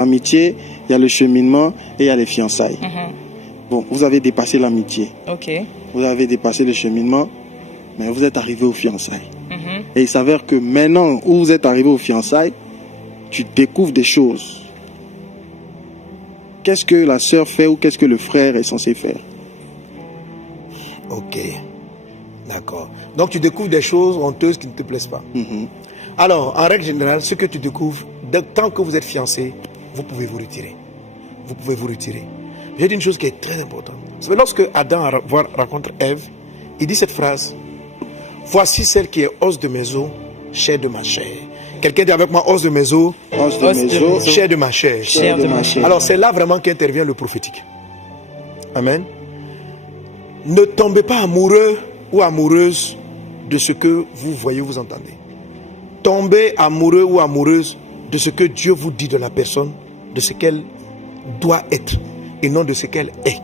Amitié, il y a le cheminement et il y a les fiançailles. Bon, vous avez dépassé l'amitié. Ok. Vous avez dépassé le cheminement, mais vous êtes arrivé aux fiançailles. Et il s'avère que maintenant où vous êtes arrivé aux fiançailles, tu découvres des choses. Qu'est-ce que la sœur fait ou qu'est-ce que le frère est censé faire? Ok. D'accord. Donc tu découvres des choses honteuses qui ne te plaisent pas. Alors, en règle générale, ce que tu découvres, tant que vous êtes fiancé, vous pouvez vous retirer. Vous pouvez vous retirer. J'ai dit une chose qui est très importante. C'est lorsque Adam rencontre Ève, il dit cette phrase: voici celle qui est os de mes os, chair de ma chair. Quelqu'un dit avec moi: os de mes os, chair de ma chair. Chair de ma chair. Alors c'est là vraiment qu'intervient le prophétique. Amen. Ne tombez pas amoureux ou amoureuse de ce que vous voyez, vous entendez. Tombez amoureux ou amoureuse de ce que Dieu vous dit de la personne, de ce qu'elle doit être et non de ce qu'elle est.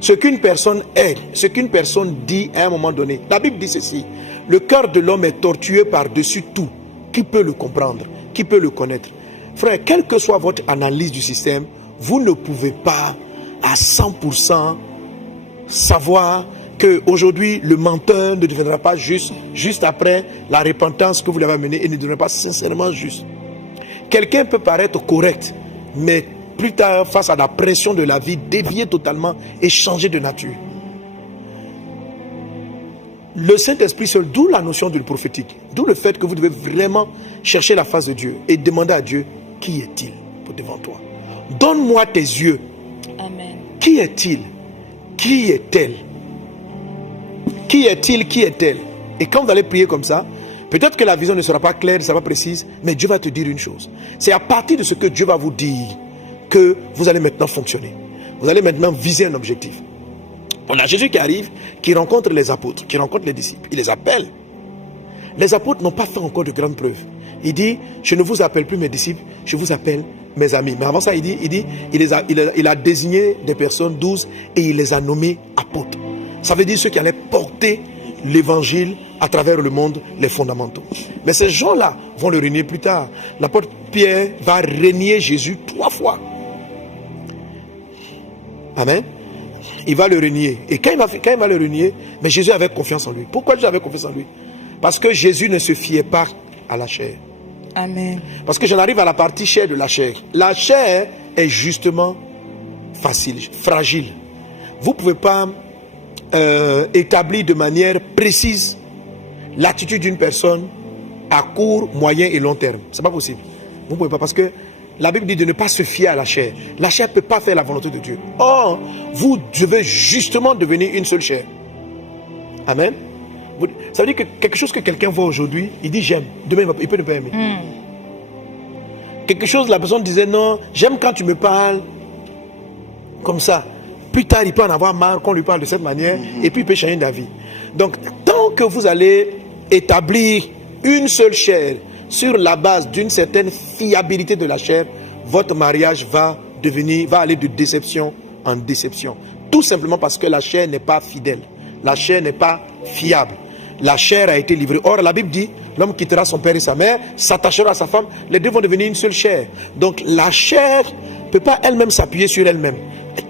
Ce qu'une personne est, ce qu'une personne dit à un moment donné. La Bible dit ceci: le cœur de l'homme est tortueux par-dessus tout. Qui peut le comprendre? Qui peut le connaître? Frère, quelle que soit votre analyse du système, vous ne pouvez pas à 100% savoir qu'aujourd'hui le menteur ne deviendra pas juste après la repentance que vous l'avez amené, et ne deviendra pas sincèrement juste. Quelqu'un peut paraître correct, mais plus tard, face à la pression de la vie, dévier totalement et changer de nature. Le Saint-Esprit seul, d'où la notion du prophétique, d'où le fait que vous devez vraiment chercher la face de Dieu et demander à Dieu: qui est-il pour devant toi? Donne-moi tes yeux. Amen. Qui est-il? Qui est-elle? Qui est-il? Qui est-elle? Et quand vous allez prier comme ça, peut-être que la vision ne sera pas claire, ne sera pas précise, mais Dieu va te dire une chose. C'est à partir de ce que Dieu va vous dire que vous allez maintenant fonctionner. Vous allez maintenant viser un objectif. On a Jésus qui arrive, qui rencontre les apôtres, qui rencontre les disciples. Il les appelle. Les apôtres n'ont pas fait encore de grandes preuves. Il dit: je ne vous appelle plus mes disciples, je vous appelle mes amis. Mais avant ça, il a désigné des personnes 12 et il les a nommés apôtres. Ça veut dire ceux qui allaient porter l'évangile à travers le monde, les fondamentaux. Mais ces gens-là vont le renier plus tard. L'apôtre Pierre va renier Jésus 3 fois. Amen. Il va le renier. Et quand il va le renier, mais Jésus avait confiance en lui. Pourquoi Jésus avait confiance en lui? Parce que Jésus ne se fiait pas à la chair. Amen. Parce que j'en arrive à la partie chair de la chair. La chair est justement facile, fragile. Vous ne pouvez pas établir de manière précise l'attitude d'une personne à court, moyen et long terme. Ce n'est pas possible. Vous ne pouvez pas, parce que la Bible dit de ne pas se fier à la chair. La chair ne peut pas faire la volonté de Dieu. Or, vous devez justement devenir une seule chair. Amen. Ça veut dire que quelque chose que quelqu'un voit aujourd'hui, il dit j'aime. Demain, il peut ne pas aimer. Quelque chose, la personne disait non, j'aime quand tu me parles comme ça. Plus tard, il peut en avoir marre qu'on lui parle de cette manière, et puis il peut changer d'avis. Donc, tant que vous allez établir une seule chair sur la base d'une certaine fiabilité de la chair, votre mariage va aller de déception en déception. Tout simplement parce que la chair n'est pas fidèle. La chair n'est pas fiable. La chair a été livrée. Or, la Bible dit, l'homme quittera son père et sa mère, s'attachera à sa femme, les deux vont devenir une seule chair. Donc, la chair ne peut pas elle-même s'appuyer sur elle-même.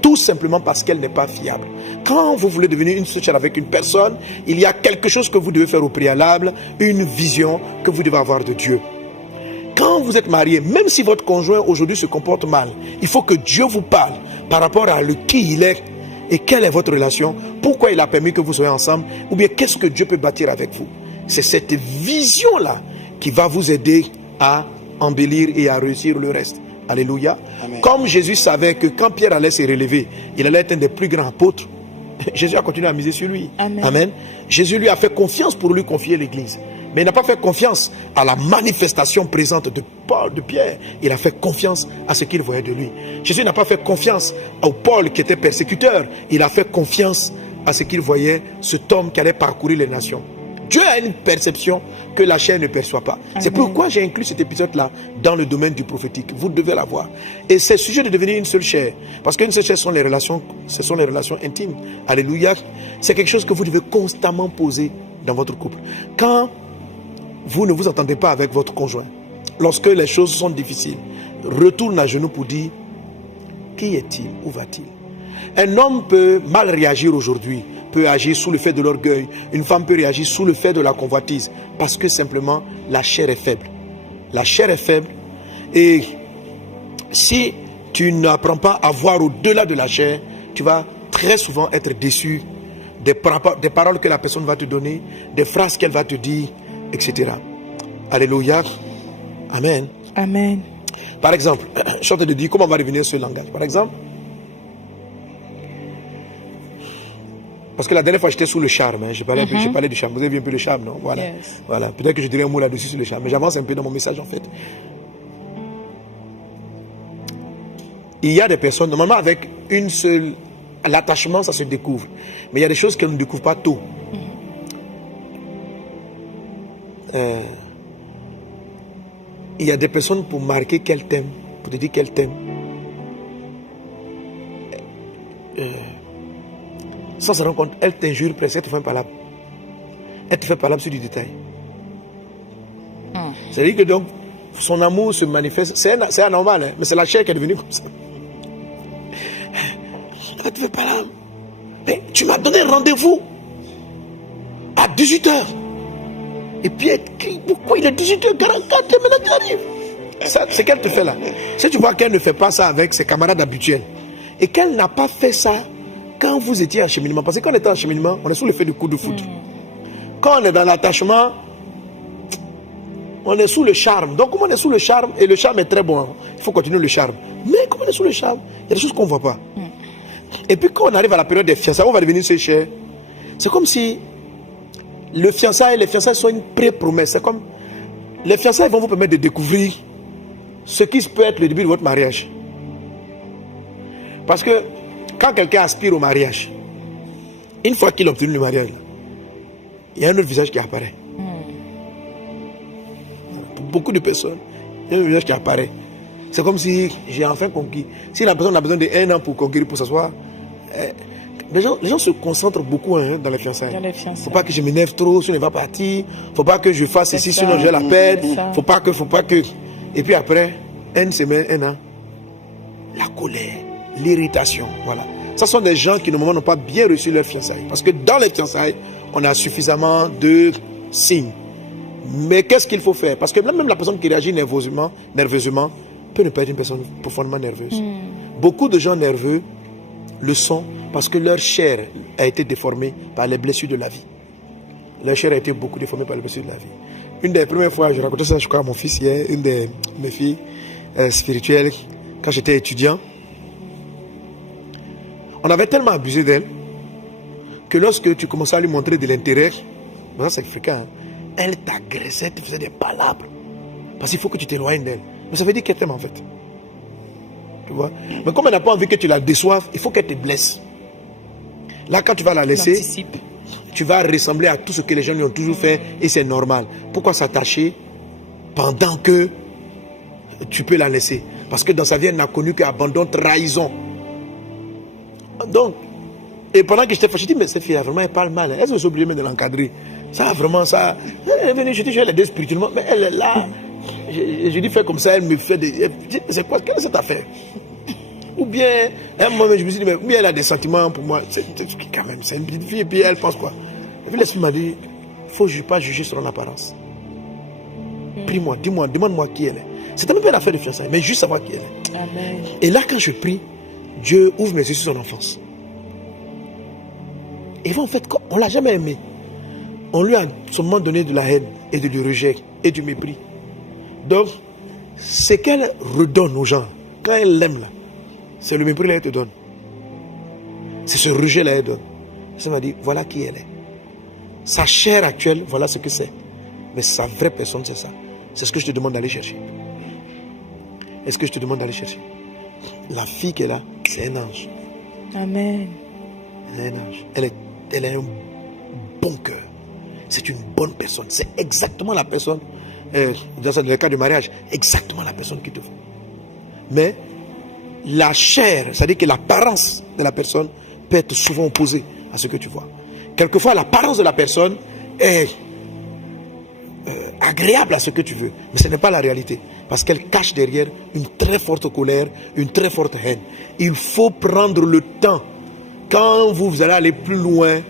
Tout simplement parce qu'elle n'est pas fiable. Quand vous voulez devenir une seule chair avec une personne, il y a quelque chose que vous devez faire au préalable, une vision que vous devez avoir de Dieu. Quand vous êtes marié, même si votre conjoint aujourd'hui se comporte mal, il faut que Dieu vous parle par rapport à qui il est et quelle est votre relation, pourquoi il a permis que vous soyez ensemble, ou bien qu'est-ce que Dieu peut bâtir avec vous. C'est cette vision-là qui va vous aider à embellir et à réussir le reste. Alléluia. Amen. Comme Jésus savait que quand Pierre allait se relever, il allait être un des plus grands apôtres, Jésus a continué à miser sur lui. Amen. Amen. Jésus lui a fait confiance pour lui confier l'église. Mais il n'a pas fait confiance à la manifestation présente de Pierre. Il a fait confiance à ce qu'il voyait de lui. Jésus n'a pas fait confiance au Paul qui était persécuteur. Il a fait confiance à ce qu'il voyait, cet homme qui allait parcourir les nations. Dieu a une perception que la chair ne perçoit pas. Amen. C'est pourquoi j'ai inclus cet épisode-là dans le domaine du prophétique. Vous devez l'avoir. Et c'est sujet de devenir une seule chair. Parce qu'une seule chair, ce sont les relations intimes. Alléluia. C'est quelque chose que vous devez constamment poser dans votre couple. Quand vous ne vous entendez pas avec votre conjoint, lorsque les choses sont difficiles, retourne à genoux pour dire, qui est-il? Où va-t-il? Un homme peut mal réagir aujourd'hui, peut agir sous le fait de l'orgueil. Une femme peut réagir sous le fait de la convoitise, parce que simplement la chair est faible. La chair est faible, et si tu n'apprends pas à voir au-delà de la chair, tu vas très souvent être déçu des paroles que la personne va te donner, des phrases qu'elle va te dire, etc. Alléluia. Amen. Amen. Par exemple, je suis en train de dire comment on va revenir sur ce langage. Par exemple, parce que la dernière fois j'étais sous le charme, j'ai parlé du charme. Vous avez vu un peu le charme, non? Voilà. Yes. Voilà. Peut-être que je dirais un mot là-dessus sur le charme, mais j'avance un peu dans mon message en fait. Il y a des personnes, normalement avec une seule, l'attachement ça se découvre, mais il y a des choses qu'on ne découvre pas tôt. Il y a des personnes pour marquer qu'elles t'aiment, pour te dire qu'elles t'aiment. Sans se rendre compte, elle t'injure presque, elle te fait palable. Elle te fait palable sur du détail. C'est-à-dire que donc, son amour se manifeste, c'est anormal, hein, mais c'est la chair qui est devenue comme ça. Elle te fait palable. Mais tu m'as donné rendez-vous à 18h. Et puis elle crie, pourquoi il est 18h44, maintenant tu arrives. C'est qu'elle te fait là. Si tu vois qu'elle ne fait pas ça avec ses camarades habituels, et qu'elle n'a pas fait ça quand vous étiez en cheminement, parce que quand on est en cheminement, on est sous l'effet du coup de foudre. Quand on est dans l'attachement, on est sous le charme. Donc, comme on est sous le charme, et le charme est très bon, il faut continuer le charme. Mais comme on est sous le charme, il y a des choses qu'on ne voit pas. Et puis quand on arrive à la période des fiançailles, on va devenir ses chers. C'est comme si les fiançailles sont une pré-promesse. C'est comme les fiançailles vont vous permettre de découvrir ce qui peut être le début de votre mariage. Parce que quand quelqu'un aspire au mariage, une fois qu'il a obtenu le mariage, il y a un autre visage qui apparaît. Pour beaucoup de personnes, il y a un visage qui apparaît. C'est comme si j'ai enfin conquis. Si la personne a besoin d'1 an pour conquérir, pour s'asseoir, les gens se concentrent beaucoup dans les fiançailles. Il ne faut pas que je m'énerve trop, sinon il va partir. Il ne faut pas que je fasse ceci, sinon je vais la perdre. Il ne faut pas que. Et puis après, 1 semaine, 1 an, la colère, l'irritation. Voilà. Ce sont des gens qui normalement n'ont pas bien reçu leur fiançailles. Parce que dans les fiançailles, on a suffisamment de signes. Mais qu'est-ce qu'il faut faire? Parce que même la personne qui réagit nerveusement peut ne pas être une personne profondément nerveuse. Beaucoup de gens nerveux le sont parce que leur chair a été déformée par les blessures de la vie. Leur chair a été beaucoup déformée par les blessures de la vie. Une des premières fois, je racontais ça, je crois, à mon fils hier, une de mes filles spirituelles, quand j'étais étudiant, on avait tellement abusé d'elle que lorsque tu commençais à lui montrer de l'intérêt, ça c'est fréquent, hein, elle t'agressait, te faisait des palabres. Parce qu'il faut que tu t'éloignes d'elle. Mais ça veut dire qu'elle t'aime en fait. Tu vois? Mais comme elle n'a pas envie que tu la déçoives, il faut qu'elle te blesse. Là, quand tu vas la laisser, tu vas ressembler à tout ce que les gens lui ont toujours fait et c'est normal. Pourquoi s'attacher pendant que tu peux la laisser? Parce que dans sa vie, elle n'a connu qu'abandon, trahison. Donc, et pendant que j'étais fâché, je dis, mais cette fille, vraiment, elle parle mal. Est-ce que je suis obligé de l'encadrer? Ça, vraiment, ça. Elle est venue, je dis, je vais l'aider spirituellement, mais elle est là. Je dis, fais comme ça, elle me fait des. C'est quoi? Quelle est cette affaire? Ou bien, à un moment, je me suis dit, mais elle a des sentiments pour moi. Quand même, c'est une petite fille, et puis elle pense quoi? Et puis l'esprit m'a dit, il ne faut pas juger sur l'apparence. Prie-moi, dis-moi, demande-moi qui elle est. C'est même pas une affaire de fiançailles, mais juste savoir qui elle est. Amen. Et là, quand je prie, Dieu ouvre mes yeux sur son enfance. Et là, en fait, on ne l'a jamais aimé. On lui a seulement donné de la haine et du rejet et du mépris. Donc, ce qu'elle redonne aux gens, quand elle l'aime là, c'est le mépris qu'elle te donne. C'est ce rejet qu'elle donne. Ça m'a dit, voilà qui elle est. Sa chair actuelle, voilà ce que c'est. Mais sa vraie personne, c'est ça. C'est ce que je te demande d'aller chercher. Est-ce que je te demande d'aller chercher? La fille qu'elle a, c'est un ange. Amen. Elle est un ange. Elle a un bon cœur. C'est une bonne personne. C'est exactement la personne, dans le cas du mariage, exactement la personne qu'il te faut. Mais la chair, c'est-à-dire que l'apparence de la personne peut être souvent opposée à ce que tu vois. Quelquefois, l'apparence de la personne agréable à ce que tu veux. Mais ce n'est pas la réalité. Parce qu'elle cache derrière une très forte colère, une très forte haine. Il faut prendre le temps. Quand vous allez aller plus loin